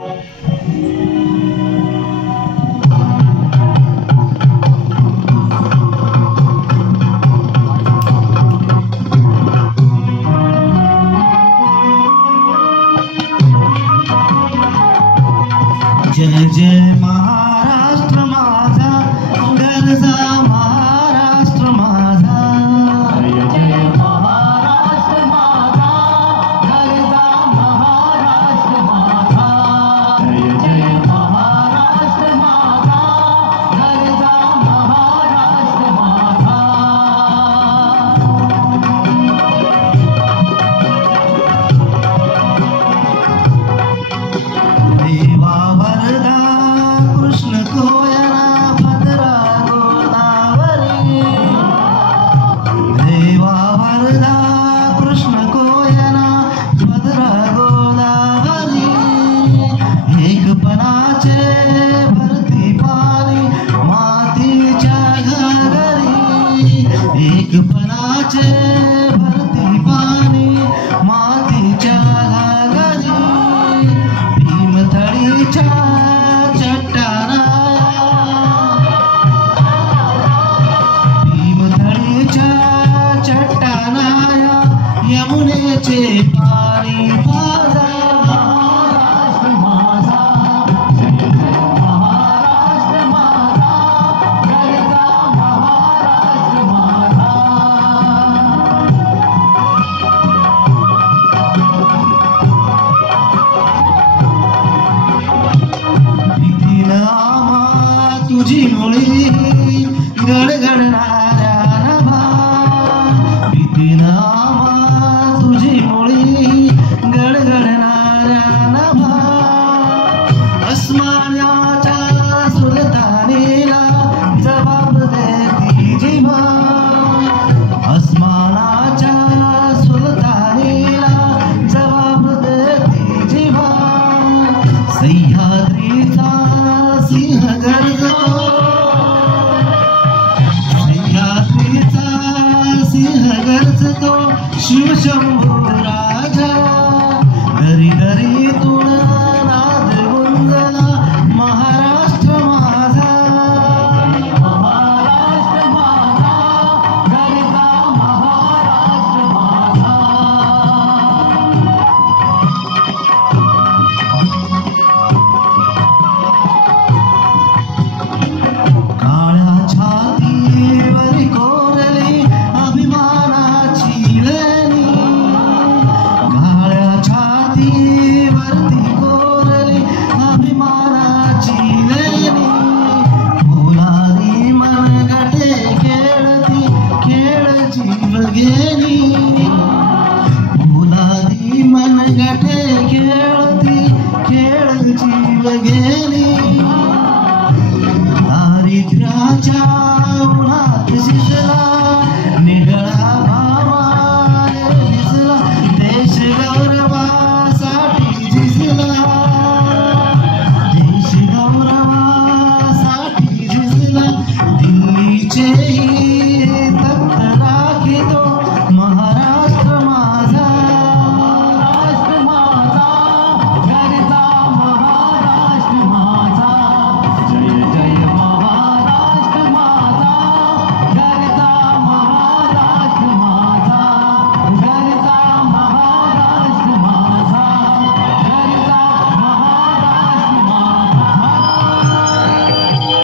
जय जय महाराष्ट्र माझा, गरजा महाराष्ट्र माझा. जय जय महाराष्ट्र माझा, गरजा महाराष्ट्र माझा. जय जय महाराष्ट्र माझा, गरजा महाराष्ट्र माझा. देवा वरदा कृष्ण कोयना भद्रा गोदावरी. देवा वरदा कृष्ण कोयना भद्रा गोदावरी. एकपणाचे भरती पाणी मातीच्या घागरी. एकपणाचे भरती पाणी मातीच्या घागरी. भीमथडीच्या चट्टाना, भीमथडीच्या चट्टाना यमुनेचे पाणी पाजा. महाराष्ट्र माझा, जय जय महाराष्ट्र माझा, गरजा महाराष्ट्र माझा. भीतीन आम्हा तुझी मुळी गडगडणाऱ्या नभा. भीतीन आम्हा तुझी मुळी गडगडणाऱ्या नभा. अस्मानाच्या सुलतानीला जबाब देती जिव्हा. अस्मानाच्या सुलतानीला जबाब देती जिव्हा. सह्याद्रीचा सिंह गरजतो, सह्याद्रीचा सिंह गरजतो शिवशंभू राजा. दरी दरीतून नाद गुंजला महाराष्ट्र माझा. महाराष्ट्र माझा, गरजा महाराष्ट्र माझा. काळ्या छातीवर कोरली अभिमानाची लेणी. काळ्या छातीवरती कोरली अभिमानाची लेणी. फुलारी मनगटे खेळती खेळ जीव गेली. फुलारी मनगटे खेळती खेळ जीव गेली. दारिद्र्याच्या